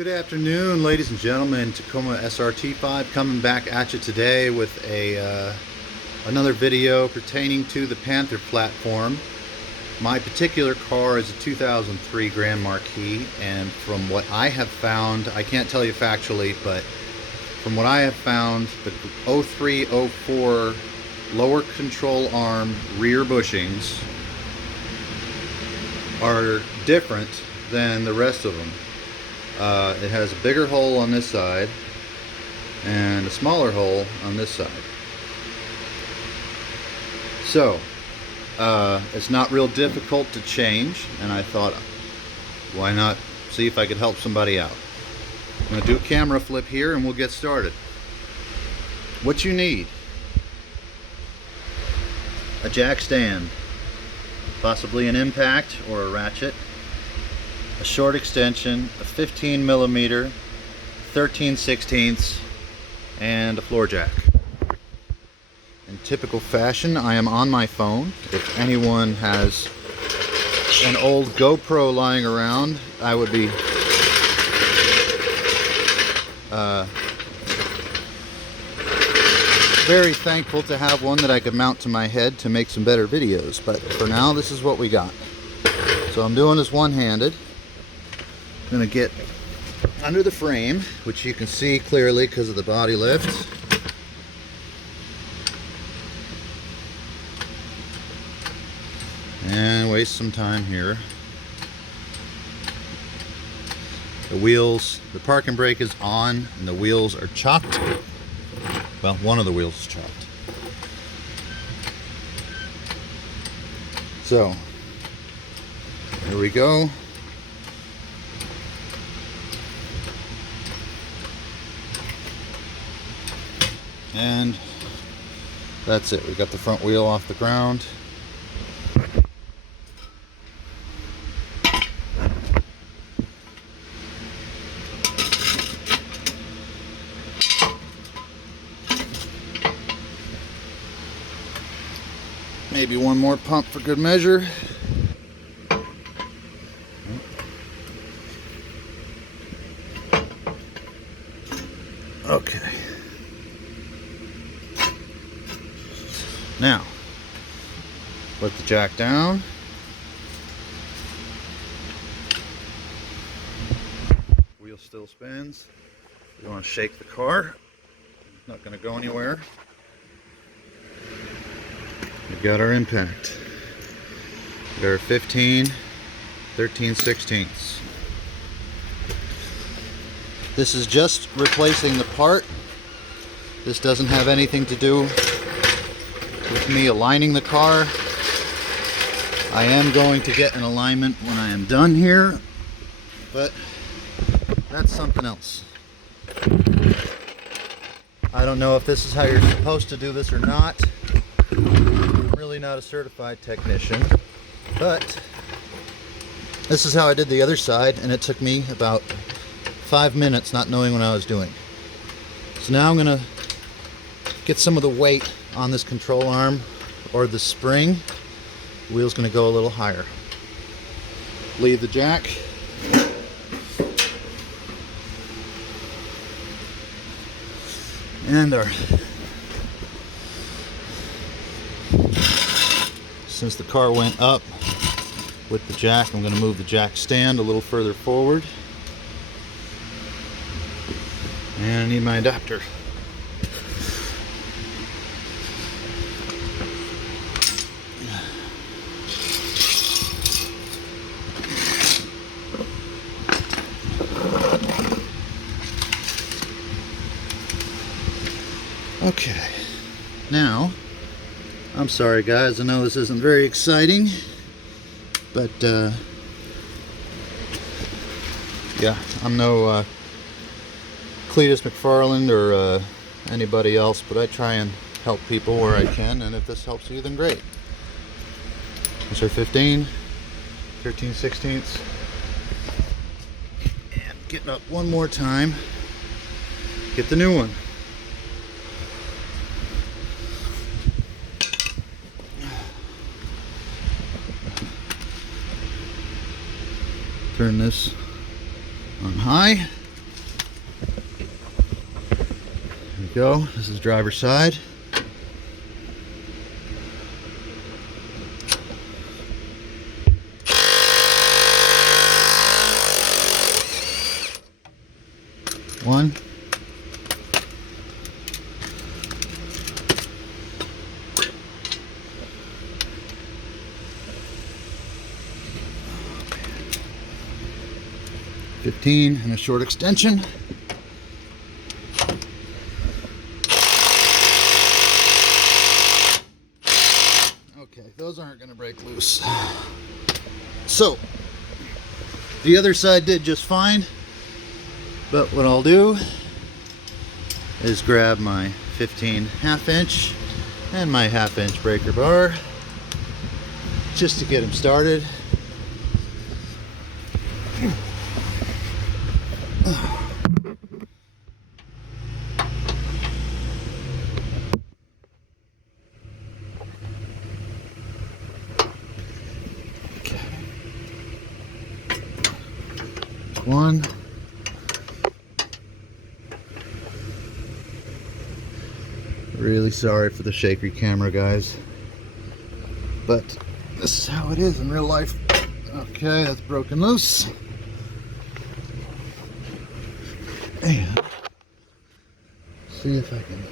Good afternoon, ladies and gentlemen. Tacoma SRT5 coming back at you today with another video pertaining to the Panther platform. My particular car is a 2003 Grand Marquis, and from what I have found, I can't tell you factually, but from what I have found, the 03-04 lower control arm rear bushings are different than the rest of them. It has a bigger hole on this side and a smaller hole on this side. So it's not real difficult to change, and I thought, why not see if I could help somebody out. I'm going to do a camera flip here and we'll get started. What you need: a jack stand, possibly an impact or a ratchet, a short extension, a 15mm, 13/16, and a floor jack. In typical fashion, I am on my phone. If anyone has an old GoPro lying around, I would be very thankful to have one that I could mount to my head to make some better videos. But for now, this is what we got. So I'm doing this one-handed. I'm going to get under the frame, which you can see clearly because of the body lift. And waste some time here. The wheels, the parking brake is on and the wheels are chopped. Well, one of the wheels is chopped. So, here we go. And that's it. We got the front wheel off the ground. Maybe one more pump for good measure. Okay. Now, let the jack down. Wheel still spins. We want to shake the car. It's not going to go anywhere. We've got our impact. We've got our 15, 13/16. This is just replacing the part. This doesn't have anything to do with me aligning the car. I am going to get an alignment when I am done here, but that's something else. I don't know if this is how you're supposed to do this or not. I'm really not a certified technician, but this is how I did the other side, and it took me about 5 minutes not knowing what I was doing. So now I'm going to get some of the weight on this control arm or the spring. The wheel's going to go a little higher. Leave the jack. And since the car went up with the jack, I'm going to move the jack stand a little further forward. And I need my adapter. Okay, now, I'm sorry guys, I know this isn't very exciting, but yeah, I'm no Cletus McFarland or anybody else, but I try and help people where I can, and if this helps you, then great. It's our 15, 13/16, and getting up one more time, get the new one. Turn this on high. go. This is driver's side. One. $15 and a short extension. Okay, those aren't going to break loose. So, the other side did just fine, but what I'll do is grab my 15 1/2" and my 1/2" breaker bar just to get them started. One. Really sorry for the shaky camera, guys, but this is how it is in real life. Okay, that's broken loose. And see if I can.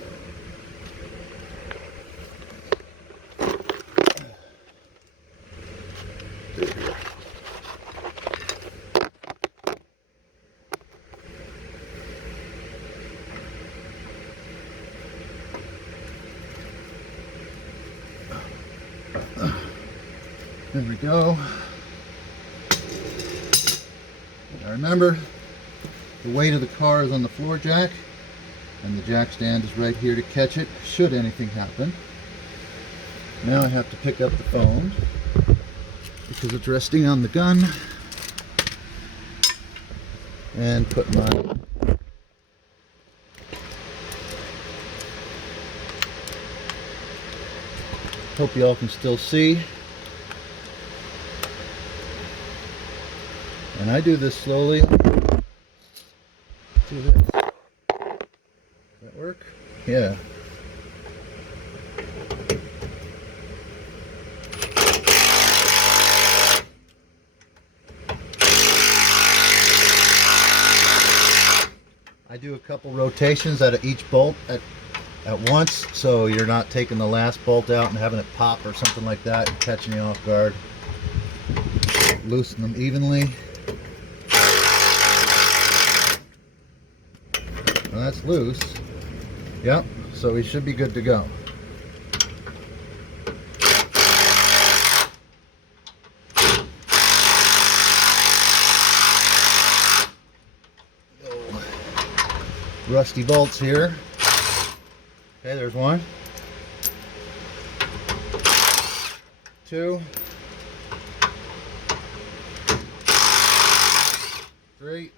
There we go. Now remember, the weight of the car is on the floor jack, and the jack stand is right here to catch it should anything happen. Now I have to pick up the phone because it's resting on the gun and put my hope you all can still see. And I do this slowly. Do this. Does that work? Yeah. I do a couple rotations out of each bolt at once, so you're not taking the last bolt out and having it pop or something like that and catching you off guard. Loosen them evenly. Well, that's loose. Yep, so we should be good to go. Rusty bolts here. Okay, there's one. Two. Three.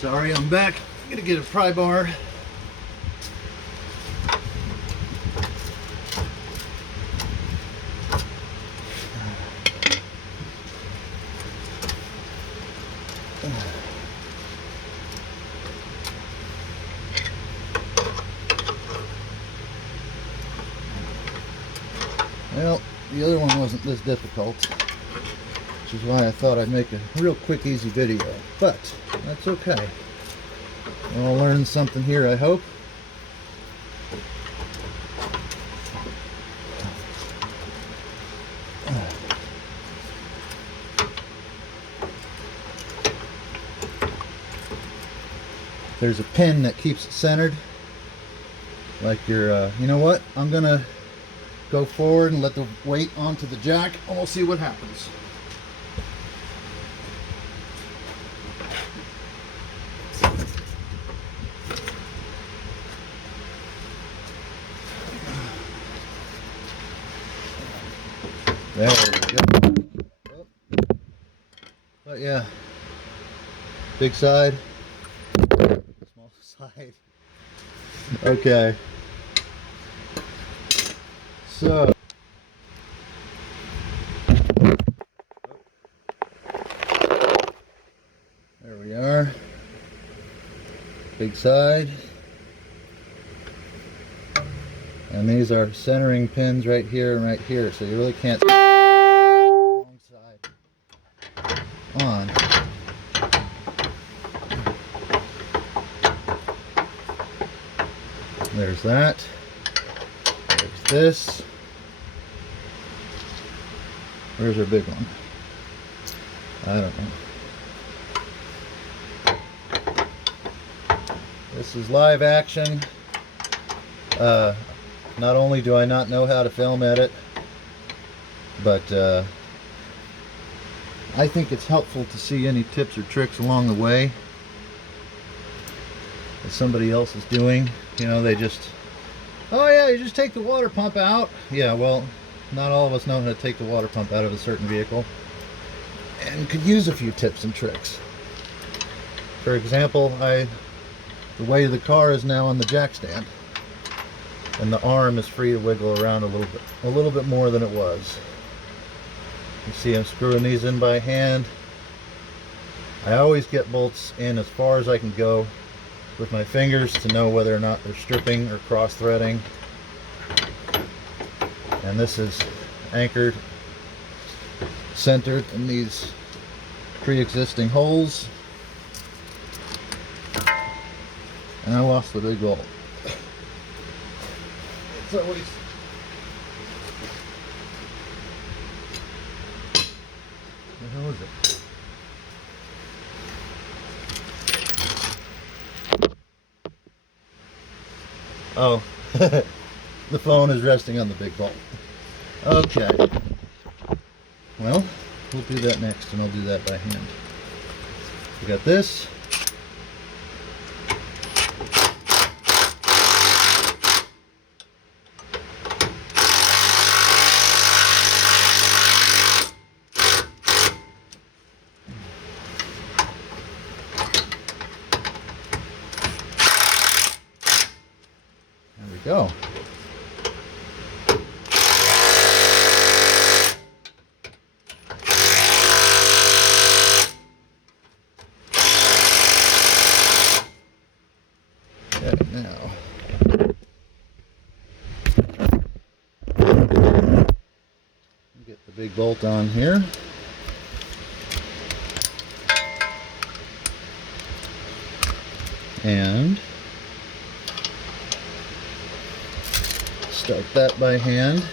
Sorry, I'm back. I'm gonna get a pry bar. Well, the other one wasn't this difficult, which is why I thought I'd make a real quick, easy video, but that's okay. We'll learn something here, I hope. There's a pin that keeps it centered, like your, you know what, I'm gonna go forward and let the weight onto the jack and we'll see what happens. There we go. Oh. But yeah, big side, small slide. Okay. So. There we are. Big side. And these are centering pins right here and right here, so you really can't see the wrong side on. There's that. There's this. Where's our big one? I don't know. This is live action. Not only do I not know how to film edit, but I think it's helpful to see any tips or tricks along the way that somebody else is doing. You know, they just, oh yeah, you just take the water pump out. Yeah, well, not all of us know how to take the water pump out of a certain vehicle, and could use a few tips and tricks. For example, the weight of the car is now on the jackstand, and the arm is free to wiggle around a little bit more than it was. You see I'm screwing these in by hand. I always get bolts in as far as I can go with my fingers to know whether or not they're stripping or cross threading. And this is anchored, centered in these pre-existing holes. And I lost the big bolt. It's always the hell is it? Oh, the phone is resting on the big bolt. Okay. Well, we'll do that next, and I'll do that by hand. We got this. Go. Okay, now get the big bolt on here. And start that by hand.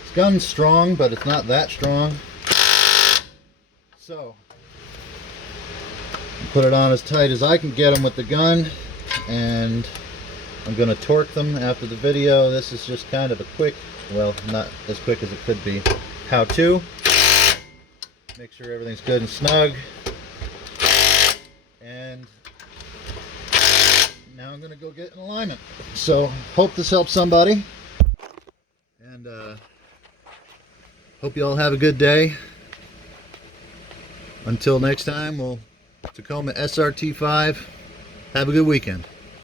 This gun's strong, but it's not that strong. So, put it on as tight as I can get them with the gun, and I'm going to torque them after the video. This is just kind of a quick, well, not as quick as it could be, how-to. Make sure everything's good and snug. And now I'm going to go get an alignment. So, hope this helps somebody. And hope you all have a good day. Until next time, Tacoma SRT5. Have a good weekend.